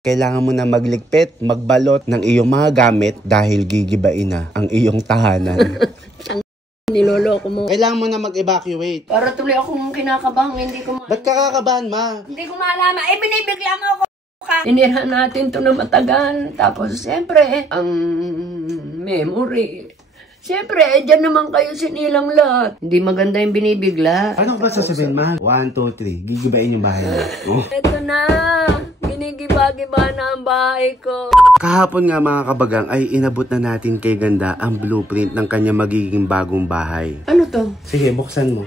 Kailangan mo na magligpit, magbalot ng iyong mga gamit dahil gigibain na ang iyong tahanan. Niloloko mo. Kailangan mo na mag-evacuate. Para tuloy akong kinakabahan, hindi ko Ba't ka kakabahan, ma? Hindi ko malaman. Eh, binibigla mo ako. Inirhan natin to na matagal. Tapos, siyempre, ang memory. Siyempre, dyan naman kayo sinilang lahat. Hindi maganda yung binibigla. Ano ba sasabihin, ma? 1, 2, 3. Gigibain yung bahay mo. Oh. Ito na. Ginigiba-giba na ang bahay ko. Kahapon nga mga kabagang ay inabot na natin kay Ganda ang blueprint ng kanya magiging bagong bahay. Ano to? Sige, buksan mo.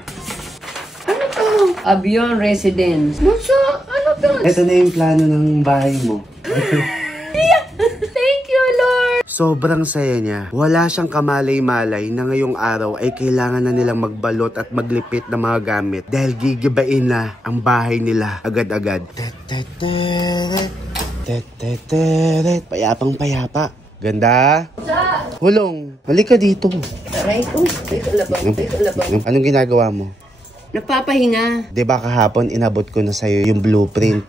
Ano to? Avion Residence. Bunso, ano to? Ito na yung plano ng bahay mo. Thank you, Lord. Sobrang saya niya. Wala siyang kamalay-malay na ngayong araw ay kailangan na nilang magbalot at maglipit ng mga gamit dahil gigibain na ang bahay nila agad-agad. Payapang payapa. Ganda? Hulong, halika dito. Aray ko. Anong ginagawa mo? Nagpapahinga. Diba kahapon inabot ko na sa'yo yung blueprint?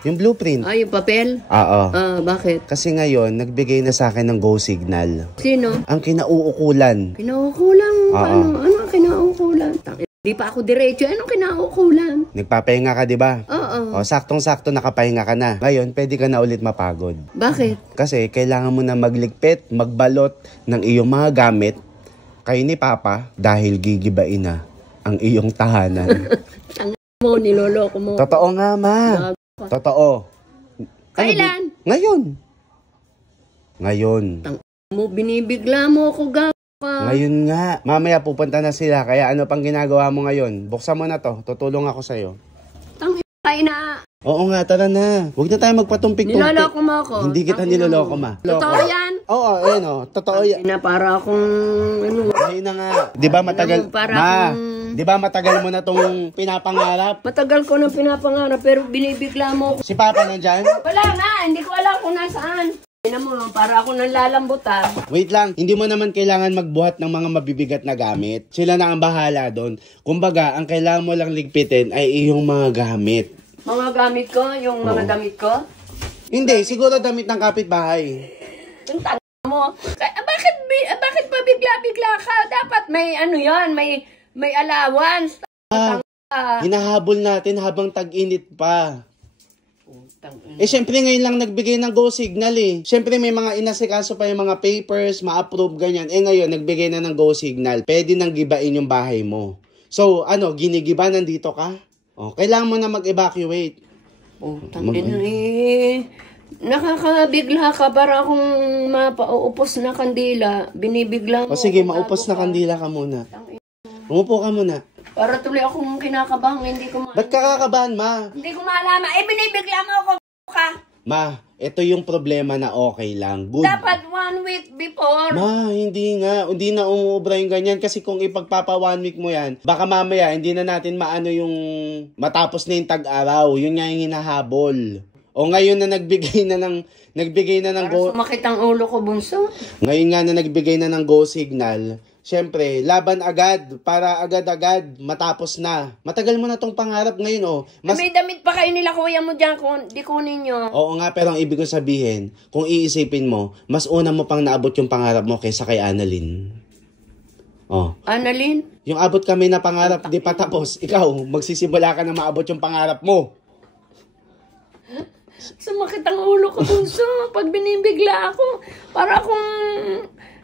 Yung blueprint? Ah, yung papel? Oo. Bakit? Kasi ngayon, nagbigay na sa akin ng go signal. Sino? Ang kinauukulan. Kinaukulan? Oo. Ano ang kinaukulan? Di pa ako diretso. Anong kinaukulan? Nagpapahinga ka, di ba? Oo. O, saktong-sakto nakapahinga ka na. Ngayon, pwede ka na ulit mapagod. Bakit? Kasi kailangan mo na magligpit, magbalot ng iyong mga gamit kay ni Papa dahil gigibain na ang iyong tahanan. Mo, niloloko mo. Totoo nga, ma. Totoo. Kailan? Ngayon. Ngayon. Mo, binibigla mo ako, ka. Ngayon nga. Mamaya pupunta na sila. Kaya ano pang ginagawa mo ngayon? Buksan mo na to. Tutulong ako sa'yo. Ay na. Oo nga, tara na. Huwag na tayo magpatumpik-tumpik. Niloloko mo ako. Hindi kita niloloko, ma. Totoo yan? Oo, ayun o. Totoo yan. Na para akong, Ayun na nga. Di ba matagal, ma, di ba matagal mo na tong pinapangarap? matagal ko nang pinapangarap pero binibigla mo ako. Si Papa nandyan? Wala na, hindi ko alam kung nasaan. Tingnan mo, para ako nang lalambutan. Wait lang, hindi mo naman kailangan magbuhat ng mga mabibigat na gamit. Sila na ang bahala doon. Kumbaga, ang kailangan mo lang ligpitin ay iyong mga gamit. Mga gamit ko, yung mga damit ko? Hindi, siguro damit ng kapitbahay. Yung tanga mo. Bakit pa bigla-bigla ka? Dapat may ano yan, may allowance. Hinahabol natin habang tag-init pa. Eh, syempre ngayon lang nagbigay ng go signal eh. Syempre may mga inasikaso pa yung mga papers, ma-approve, ganyan. Eh ngayon, nagbigay na ng go signal. Pwede nang gibain yung bahay mo. So, ano, ginigiba, nandito ka? Oh, kailangan mo na mag-evacuate. Nakakabigla ka para akong mapauupos na kandila. Binibigla mo. O sige, maupos na kandila ka muna. Umupo ka muna. Para tuloy akong kinakabahan, hindi ko Ba't ka kakabahan, ma? Hindi ko malaman. Eh, binibigla mo ako, ka. Ma, ito yung problema na okay lang. Good. Dapat 1 week before. Ma, hindi nga. Hindi na umuubra yung ganyan. Kasi kung ipagpapa 1 week mo yan, baka mamaya hindi na natin maano yung matapos na yung tag-araw. Yun nga yung hinahabol. O ngayon na nagbigay na ng Para sumakit ang ulo ko, bunso. Ngayon nga na nagbigay na ng go signal. Siyempre, laban agad para agad-agad matapos na. Matagal mo na tong pangarap ngayon, oh. May damit pa kayo nila kuya mo dyan, di kunin nyo. Oo nga, pero ang ibig ko sabihin, kung iisipin mo, mas una mo pang naabot yung pangarap mo kaysa kay Annalyn. Oh. Annalyn? Yung abot kami na pangarap, di pa tapos. Ikaw, magsisimula ka na maabot yung pangarap mo. Sumakit ang ulo ko, bunso. Pag binibigla ako, para akong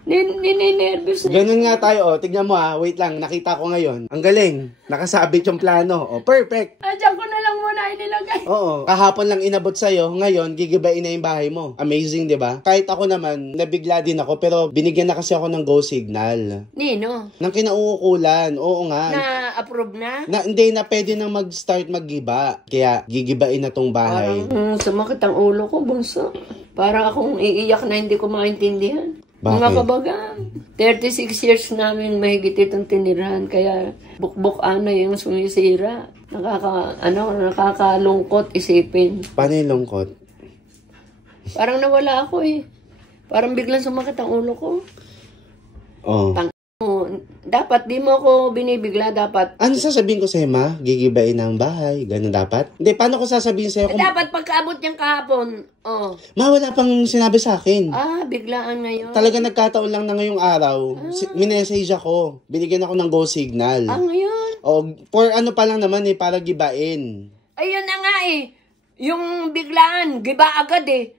ninenervous. Ganun nga tayo, oh. Tignan mo wait lang, nakita ko ngayon. Ang galing, nakasabit yung plano. Oh, perfect. Diyan ko na lang muna inilagay. Oo, kahapon lang inabot sa'yo, ngayon gigibain na yung bahay mo. Amazing, di ba? Kahit ako naman, nabigla din ako, pero binigyan na kasi ako ng go signal. Nino? Nang kinauukulan, oo nga. Na-approve na? Hindi na pwede nang mag-start maggiba. Kaya gigibain na tong bahay. Sumakit ang ulo ko, bunso. Para akong iiyak na hindi ko maintindihan. Bakit? Mga kabagan, 36 years namin mahigit itong tinirahan, kaya bukbok yung sumisira. Nakakalungkot isipin. Paano yung lungkot? Parang nawala ako eh. Parang biglang sumakit ang ulo ko. Oo. Dapat di mo ako binibigla, dapat. Ano sasabihin ko sa'yo, ma? Gigibain ang bahay. Ganun dapat? Hindi, paano ko sasabihin sa'yo? Dapat pagkaabot niyang kahapon. Oh. Ma, wala pang sinabi sa akin. Biglaan ngayon. Talaga nagkataon lang na ngayong araw. Minessage ako. Binigyan ako ng go signal. Ngayon? For ano pa lang naman para gibain. Ayun na nga eh. Yung biglaan, giba agad eh.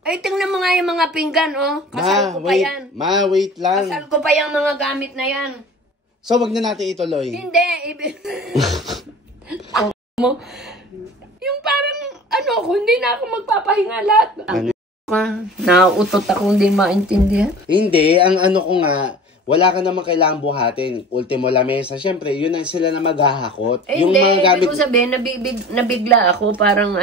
Ay, tingnan mo nga yung mga pinggan, Kasal ko pa yan. Ma, wait lang. Kasal ko pa yung mga gamit na yan. So, wag na natin ituloy. Hindi. Mo, yung parang, hindi na ako magpapahinga lahat. Nauutot ako, hindi maintindihan. Hindi, ang ano ko nga, wala ka naman kailangang buhatin. Ultimo lamesa, syempre, yun ang sila na maghahakot. Yung Hindi, mga gamit... ibig ko sabihin, nabigla ako, parang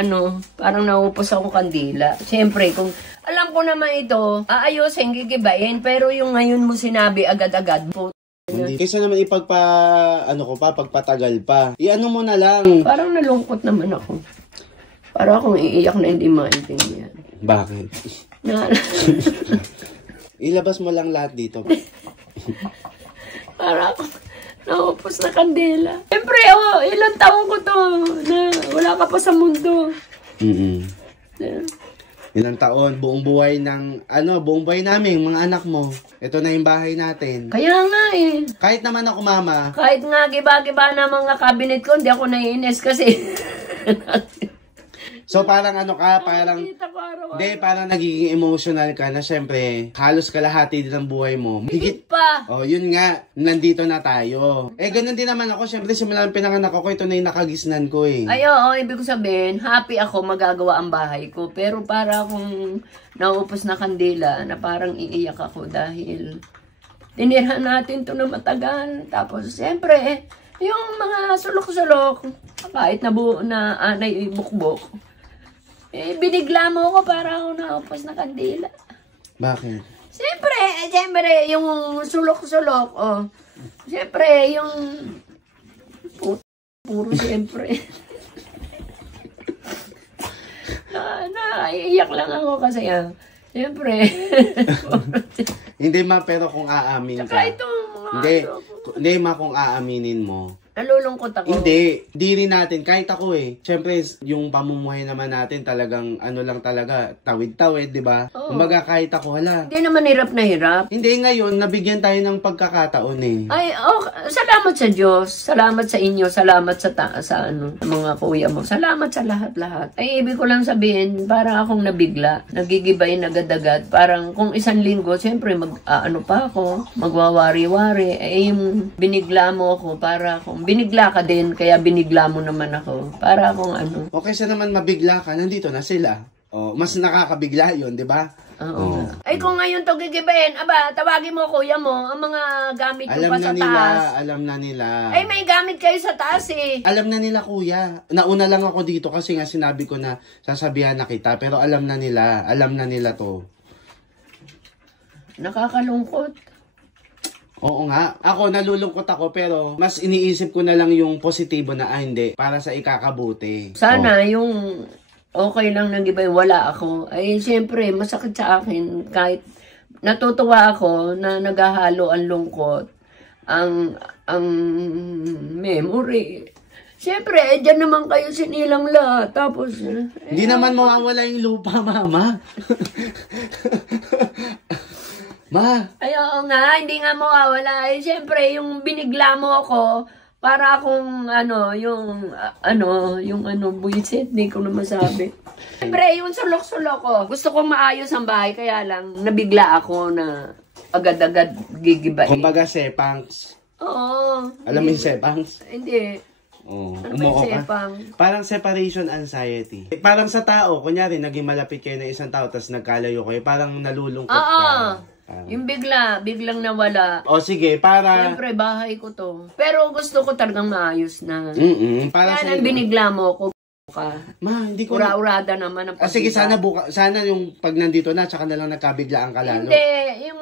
naupos ako kandila. Syempre, kung alam ko naman ito, aayusin, gigibayin, pero yung ngayon mo sinabi agad-agad po. Hindi. Kaysa naman pagpatagal pa. I-ano mo na lang. Parang nalungkot naman ako. Parang akong iiyak na hindi maintindihan. Bakit? Ilabas mo lang lahat dito. Para ako naupos na kandela. Siyempre, ilang taon ko to na wala ka pa sa mundo. Ilang taon, buong buhay namin, mga anak mo. Ito na yung bahay natin. Kaya nga eh. Kahit naman ako, mama. Kahit nga giba-giba na mga cabinet ko, hindi ako naiinis kasi. So parang parang nagiging emotional ka na syempre, halos kalahati din ng buhay mo. Higit pa. Yun nga, nandito na tayo. Ganun din naman ako, syempre simula ng pinanganak ako, ito na yung nakagisnan ko eh. Ibig ko sabihin, happy ako magagawa ang bahay ko, pero para akong naupos na kandila, na parang iiyak ako dahil tinirhan natin to na matagal. Tapos syempre, yung mga sulok-sulok, kahit na anay bukbok, binigla mo ako para ako naupos na kandila. Bakit? Siyempre, yung sulok-sulok, siyempre, yung puro siyempre. Naiiyak lang ako kasi, siyempre. Hindi pero kung aamin ka. Tsaka itong mga Hindi kung aaminin mo. Nalulungkot ako. Hindi rin natin. Kahit ako Siyempre, yung pamumuhay naman natin talagang lang talaga, tawid-tawid, di ba? Kumbaga kahit ako, Hindi naman hirap na hirap. Hindi, ngayon, nabigyan tayo ng pagkakataon Salamat sa Diyos. Salamat sa inyo. Salamat sa mga kuya mo. Salamat sa lahat-lahat. Ibig ko lang sabihin, para akong nabigla. Nagigibayin agad-agad. Parang kung isang linggo, siyempre, magwawari-wari. Yung binigla mo ako, para akong binigla ka din, kaya binigla mo naman ako. Para akong Okay, sa naman mabigla ka, nandito na sila. Mas nakakabigla yun, di ba? Kung ngayon to gigibayin, tawagin mo kuya mo, ang mga gamit ko pa sa taas. Alam na nila. May gamit kayo sa taas eh. Alam na nila kuya. Nauna lang ako dito kasi nga sinabi ko na sasabihan na kita, pero alam na nila to. Nakakalungkot. Oo nga. Ako, nalulungkot ako, pero mas iniisip ko na lang yung positibo na, hindi, para sa ikakabuti. Sana yung okay lang nang iba, wala ako. Siyempre, masakit sa akin. Kahit natutuwa ako na naghahalo ang lungkot, ang memory. Siyempre, dyan naman kayo sinilang lahat. Tapos, hindi naman mawawala yung lupa, mama. Ma. Oo nga, hindi nga mawawala. Siyempre, yung binigla mo ako, para akong, buisit, hindi ko na masabi. Siyempre, yung sulok-sulok ko, gusto kong maayos ang bahay, kaya lang, nabigla ako na agad-agad gigibain. Kumbaga, sepangs. Oo. Alam mo yung sepangs? Hindi. Umuo ka. Parang separation anxiety. Parang sa tao, kunyari, naging malapit kayo na isang tao, tapos nagkalayo kayo, parang nalulungkot ka. Yung biglang nawala. Sige, para... Siyempre, bahay ko to. Pero gusto ko talagang maayos na. Para kaya nang binigla mo ko ka. Hindi ko... Ura-urada naman ang sige, sana yung pag nandito na, tsaka na lang nagkabiglaan ka lalo. Hindi, yung...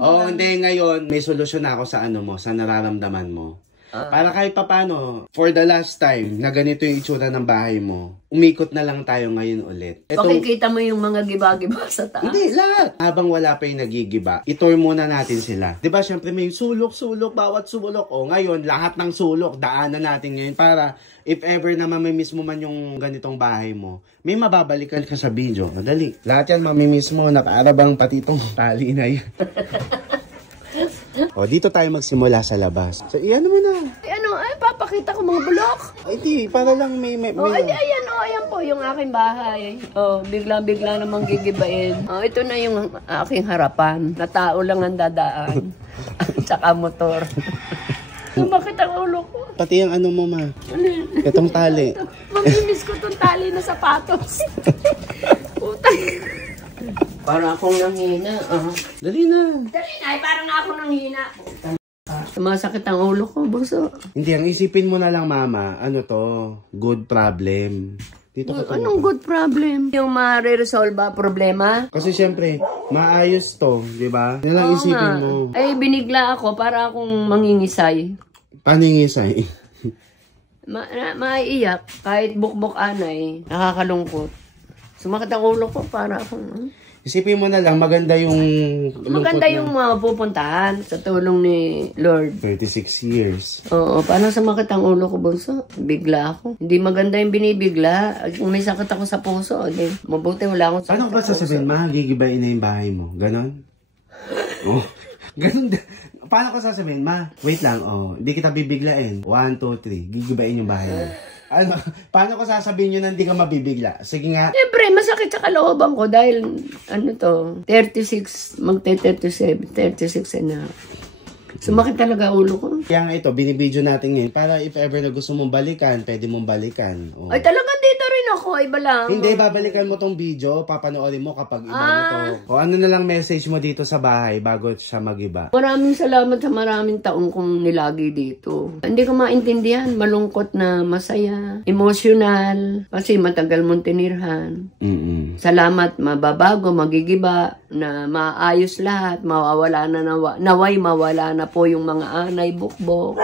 hindi, ngayon, may solusyon na ako sa sa nararamdaman mo. Para kahit papano, for the last time na ganito yung itsura ng bahay mo, umikot na lang tayo ngayon ulit. Okay, kita mo yung mga giba-giba sa taas? Hindi, lahat. Habang wala pa yung nagigiba, itour muna natin sila. Diba, syempre may sulok-sulok, bawat sulok. O ngayon, lahat ng sulok, daanan natin ngayon para if ever na mamimiss mo man yung ganitong bahay mo, may mababalikan ka sa video. Madali. Lahat yan mamimiss mo na para bang pati itong tali na yan. O, dito tayo magsimula sa labas. So, iyan mo na. Papakita ko mga bulok. Ay, di, para lang may... Ayan po yung aking bahay. Bigla-bigla namang gigibain. Ito na yung aking harapan. Na tao lang ang dadaan. Tsaka motor. Bakit ang ulo ko? Pati yung ano mo, ma. Itong tali. Mamimiss ko itong tali na sapatos. Putang. Para akong nanghina. Dali na. Parang ako nanghina. Sumasakit ang ulo ko, buso. Hindi, ang isipin mo na lang, mama, ano to, good problem. Dito ka Anong good problem? Yung ma-resolve ba problema? Kasi syempre, maayos to, di ba? Yan lang isipin mo. Ay, binigla ako para akong mangingisay. Paningisay. Maiiyak, kahit bukbok anay, nakakalungkot. Sumakit ang ulo ko para akong... Isipin mo na lang, maganda yung Maganda yung pupuntahan sa tulong ni Lord. 36 years. Oo, paano sumakit ang ulo ko, bunso? Bigla ako. Hindi maganda yung binibigla. Kung may sakit ako sa puso, mabuti wala akong sakit. Paano ba sasabihin, ma, gigibayin na yung bahay mo? Ganon? Oh, ganon. Paano ko sasabihin, ma? Wait lang, hindi kita bibiglain. 1, 2, 3, gigibayin yung bahay mo. Ano, paano ko sasabihin yun na hindi ka mabibigla? Sige nga. Siyempre, masakit sa kalooban ko dahil, 36, magte-37, 36 na. Sumakit talaga ulo ko. Kaya nga ito, binibidyo natin ngayon para if ever na gusto mong balikan, pwede mong balikan. Oh. Ay, talagang dito rin ako, iba lang. Hindi, babalikan mo tong video, papanoorin mo kapag iba nito. O ano na lang message mo dito sa bahay bago siya magiba? Maraming salamat sa maraming taong kong nilagi dito. Hindi ko maintindihan, malungkot na masaya, emotional, kasi matagal mong tinirhan. Salamat, mababago, magigiba, na maayos lahat, mawawala na naway mawala na po yung mga anay, bukbok.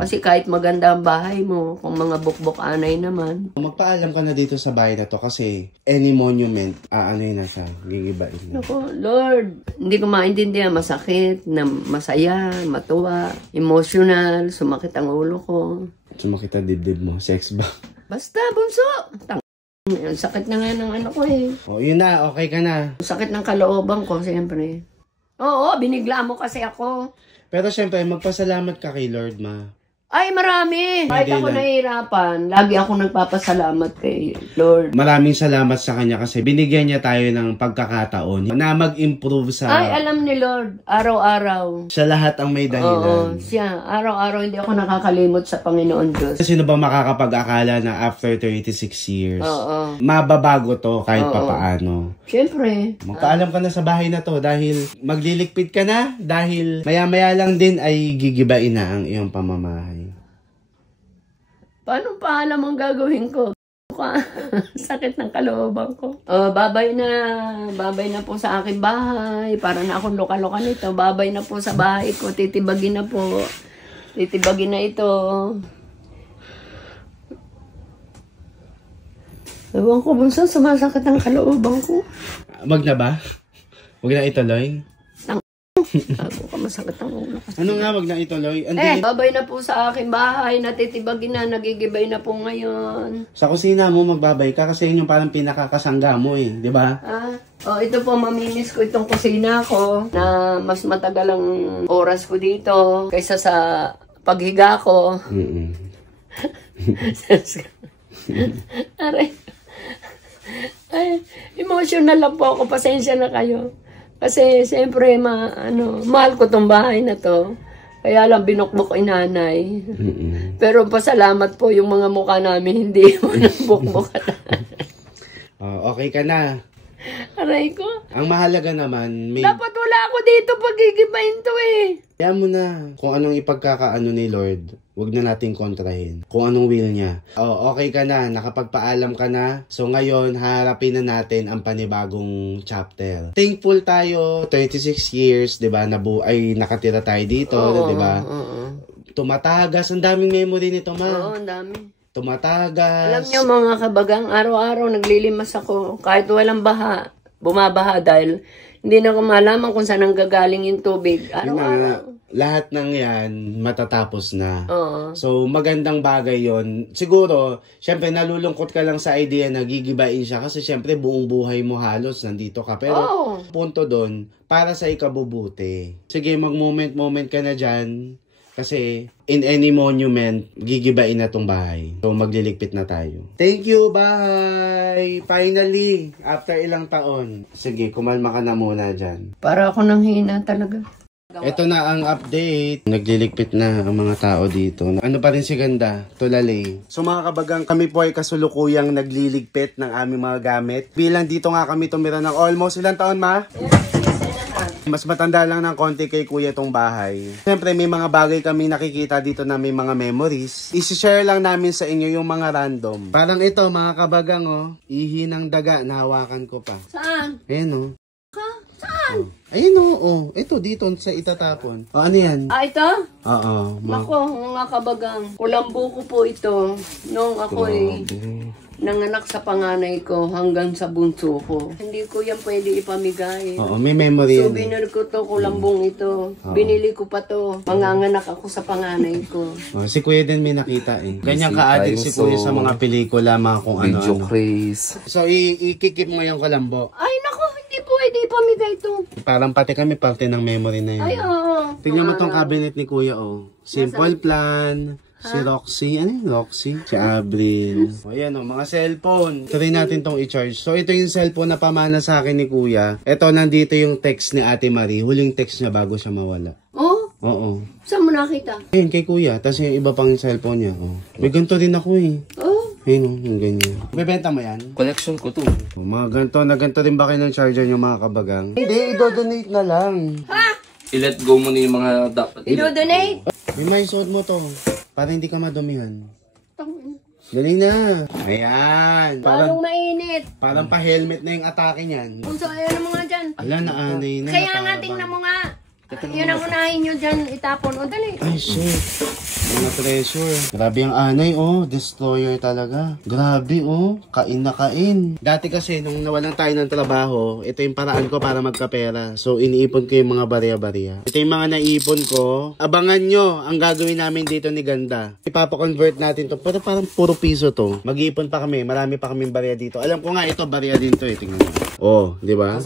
Kasi kahit maganda ang bahay mo, kung mga bukbok anay naman. Magpaalam ka na dito sa bahay na to kasi any monument, aanay na siya, gigibain na. Naku, Lord, hindi ko maintindihan, masakit, na masaya, matuwa, emotional, sumakit ang ulo ko. Sumakit ang dibdib mo, sex ba? Basta, bunso! Sakit na nga ng ano ko eh. O, yun na, okay ka na. Sakit ng kalooban ko, siyempre. Oo, binigla mo kasi ako. Pero syempre, magpasalamat ka kay Lord, ma. Ay, marami. Kahit ako nahihirapan, lagi ako nagpapasalamat kay Lord. Maraming salamat sa Kanya kasi binigyan niya tayo ng pagkakataon na mag-improve sa... Ay, alam ni Lord, araw-araw. Siya lahat ang may dahilan. Oo, siya. Araw-araw hindi ako nakakalimot sa Panginoon Diyos. Sino ba makakapag-akala na after 36 years, mababago to kahit papaano? Siyempre. Magpaalam ka na sa bahay na to dahil maglilikpit ka na dahil maya-maya lang din ay gigibain na ang iyong pamamahay. Paano paalam ang gagawin ko? Sakit ng kalooban ko. Babay na po sa aking bahay. Para na akong loka-loka nito. Babay na po sa bahay ko. Titibagin na po. Titibagin na ito. Ewan ko, bunso, sumasakit ang kalooban ko. Wag na ba? Wag na ituloy? Ako ka masakit ang ulo. Ano nga, wag na ituloy? Babay na po sa aking bahay. Natitibagin na, nagigibay na po ngayon. Sa kusina mo, magbabay ka kasi yun yung parang pinakakasangga mo eh, di ba? Ito po, mamimiss ko itong kusina ko na mas matagal ang oras ko dito kaysa sa paghiga ko. Aray. Ay, emotional lang po ako. Pasensya na kayo. Kasi siyempre, mahal ko tong bahay na to. Kaya lang binukbok ko inanay. Pero pasalamat po yung mga mukha namin, hindi mo nabukbok. Okay ka na. Aray ko. Ang mahalaga naman, dapat wala ako dito pag gigibain to eh. Kaya mo na kung anong ipagkakaano ni Lord. Huwag na natin kontrahin. Kung anong will niya. Okay ka na. Nakapagpaalam ka na. So ngayon, harapin na natin ang panibagong chapter. Thankful tayo. 36 years, di ba? Nakatira tayo dito, di ba? tumatagas. Ang daming memory nito, ma. Oo, ang dami. Tumatagas. Alam niyo mga kabagang, araw-araw naglilimas ako. Kahit walang baha, bumabaha dahil hindi na ko malaman kung saan ang gagaling yung tubig. Araw-araw. Lahat ng yan, matatapos na. Oo. So, magandang bagay yon. Siguro, syempre, nalulungkot ka lang sa idea na gigibain siya kasi syempre, buong buhay mo halos nandito ka. Pero, punto doon, para sa ikabubuti. Sige, mag-moment ka na dyan. Kasi, in any monument, gigibain na tong bahay. So, magliligpit na tayo. Thank you, bahay! Finally, after ilang taon. Sige, kumalma ka na muna dyan. Para ako nang hina talaga. Ito na ang update. Nagliligpit na ang mga tao dito. Ano pa rin si Ganda? Tulali. So mga kabagang, kami po ay kasulukuyang nagliligpit ng aming mga gamit. Bilang dito nga kami tumira ng almost ilang taon, ma? Mas matanda lang ng konti kay kuya tong bahay. Siyempre may mga bagay kami nakikita dito na may mga memories. I-share lang namin sa inyo yung mga random. Parang ito mga kabagang, oh. Ihi ng daga, nahawakan ko pa. Saan? Ayan, oh. Ha? Saan? Ayun, oh. Ito dito sa itatapon. O, ano yan? Ito? Oo. Ako, mga kabagang. Kulambo ko po ito. Nung ako'y nanganak sa panganay ko hanggang sa bunso ko. Hindi ko yan pwede ipamigay. Oo, may memory yan. Souvenir ko to, kulambong ito. Binili ko pa to. Manganganak ako sa panganay ko. Oh, si Kuya din may nakita eh. Ganyan ka-addict si Kuya sa mga pelikula, mga kung ano-ano. Video craze. So, ikikip mo yung kalambo. Ay, naku, hindi pwede ipamigay to. Parang pati kami parte ng memory na yun. Ay, oo. Tingnan mo tong cabinet ni Kuya, oh. Simple plan. Si Roxy, ano yung Roxy? Si Abril. O yan o, mga cellphone. Try natin tong i-charge. So ito yung cellphone na pamana sa akin ni Kuya. Ito, nandito yung text ni Ate Marie. Huling text niya bago siya mawala. Oh? Oo. Saan mo nakita? Ayun, kay Kuya. Tapos yung iba pang cellphone niya. Oh. May ganito rin ako eh. Oh? Ayun o, yung ganyan. Bebenta mo yan? Collection ko to. Oh, mga ganito, na ganito rin ba kayo ng charger yung mga kabagang? Hindi, i-donate na lang. Ha? I-let go mo na yung mga dapat. I-donate? May maisuot mo to. Para hindi ka madumihan. Galing na. Ayan. Parang mainit. Parang pa-helmet na yung atake niyan. Kung so, ayan ang mga dyan. Ala, naanay na. Kaya nga, tingnan mo nga. Yun ang unahin nyo dyan, itapon. O, dali. Ay, shit. Mga treasure. Grabe ang anay, oh. Destroyer talaga. Grabe, oh. Kain na kain. Dati kasi, nung nawalan tayo ng trabaho, ito yung paraan ko para magkapera. So, iniipon ko yung mga barya-barya. Ito yung mga naipon ko. Abangan nyo ang gagawin namin dito ni Ganda. Ipapa-convert natin to. Pero parang puro piso to. Mag-iipon pa kami. Marami pa kaming barya dito. Alam ko nga, ito barya din to. Tingnan mo. Oh, di ba?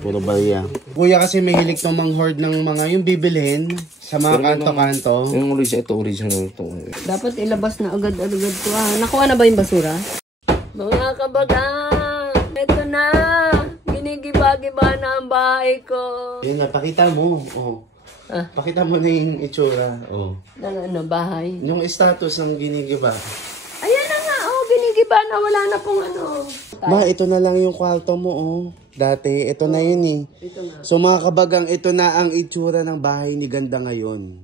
Puro barya. Kuya kasi may hilig tong mang-hoard ng mga yung bibilhin sa mga kanto-kanto. Yung original ito. Dapat ilabas na agad-agad to. Nakuha na ba yung basura? Mga kabagang, eto na. Ginigiba-giba na ang bahay ko. Yan na, pakita mo. Oh. Pakita mo na yung itsura. Oh. Ng bahay. Yung status ng ginigiba. Ayan na nga, ginigiba na. Wala na pong ano. Ma, ito na lang yung kwarto mo, oh. Dati, ito na yun eh. Ito nga. So mga kabagang, ito na ang itsura ng bahay ni Ganda ngayon.